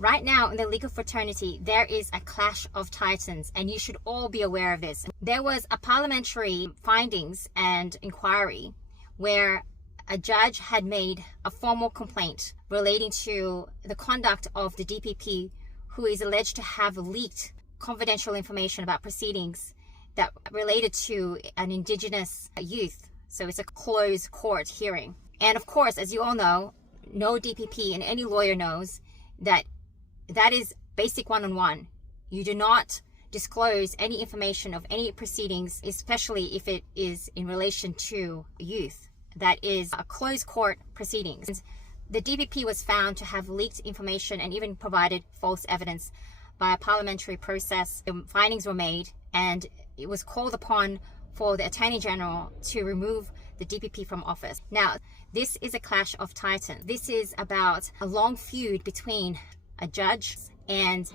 Right now in the legal fraternity, there is a clash of titans, and you should all be aware of this. There was a parliamentary findings and inquiry where a judge had made a formal complaint relating to the conduct of the DPP, who is alleged to have leaked confidential information about proceedings that related to an Indigenous youth. So it's a closed court hearing. And of course, as you all know, no DPP and any lawyer knows that is basic 101. You do not disclose any information of any proceedings, especially if it is in relation to youth. That is a closed court proceedings. The DPP was found to have leaked information and even provided false evidence by a parliamentary process. The findings were made, and it was called upon for the Attorney General to remove the DPP from office. Now, this is a clash of titans. This is about a long feud between a judge and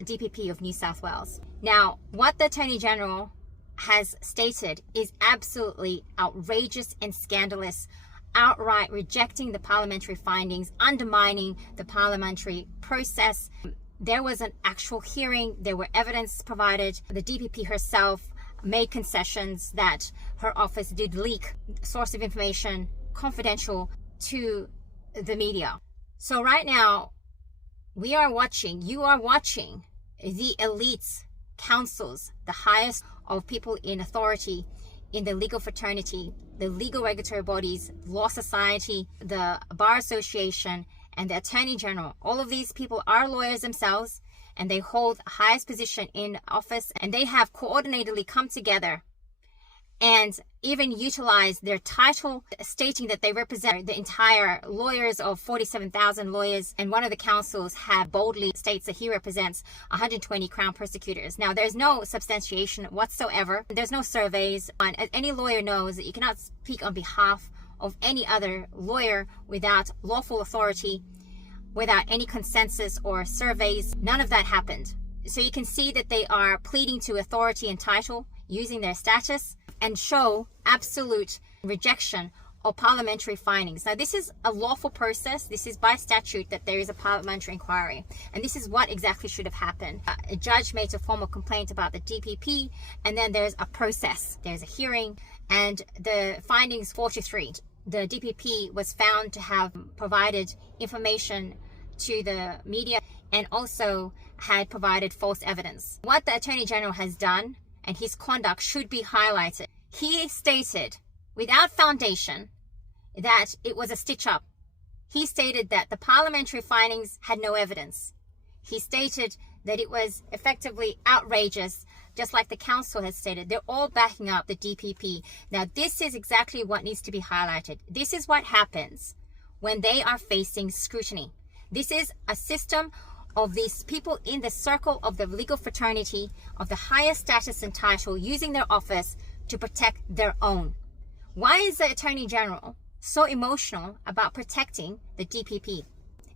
the DPP of New South Wales. Now, what the Attorney General has stated is absolutely outrageous and scandalous, outright rejecting the parliamentary findings, undermining the parliamentary process. There was an actual hearing, there were evidence provided. The DPP herself made concessions that her office did leak source of information confidential to the media. So right now, you are watching the elites, councils, the highest of people in authority in the legal fraternity, the legal regulatory bodies, Law Society, the Bar Association, and the Attorney General. All of these people are lawyers themselves, and they hold the highest position in office, and they have coordinatedly come together and even utilize their title, stating that they represent the entire lawyers of 47,000 lawyers. And one of the councils have boldly states that he represents 120 Crown prosecutors. Now, there's no substantiation whatsoever. There's no surveys. And any lawyer knows that you cannot speak on behalf of any other lawyer without lawful authority, without any consensus or surveys. None of that happened. So you can see that they are pleading to authority and title, using their status, and show absolute rejection of parliamentary findings. Now, this is a lawful process. This is by statute that there is a parliamentary inquiry, and this is what exactly should have happened. A judge made a formal complaint about the DPP, and then there's a process. There's a hearing, and the findings 4-3. The DPP was found to have provided information to the media and also had provided false evidence. What the Attorney General has done, and his conduct should be highlighted. He stated, without foundation, that it was a stitch-up. He stated that the parliamentary findings had no evidence. He stated that it was effectively outrageous, just like the council has stated. They're all backing up the DPP. Now, this is exactly what needs to be highlighted. This is what happens when they are facing scrutiny. This is a system of these people in the circle of the legal fraternity of the highest status and title using their office to protect their own. Why is the Attorney General so emotional about protecting the DPP?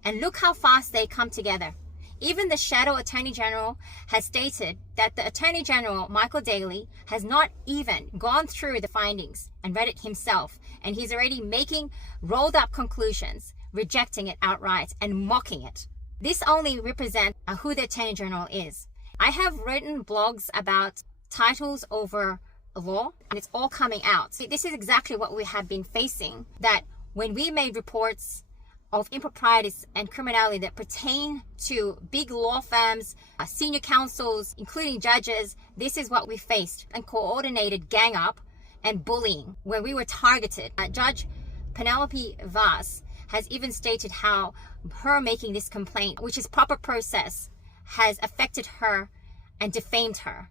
And look how fast they come together. Even the shadow Attorney General has stated that the Attorney General, Michael Daly, has not even gone through the findings and read it himself, and he's already making rolled up conclusions, rejecting it outright and mocking it. This only represents who the Attorney General is. I have written blogs about titles over law, and it's all coming out. See, this is exactly what we have been facing, that when we made reports of improprieties and criminality that pertain to big law firms, senior counsels, including judges, this is what we faced, and coordinated gang up and bullying, where we were targeted. Judge Penelope Vaz has even stated how her making this complaint, which is proper process, has affected her and defamed her.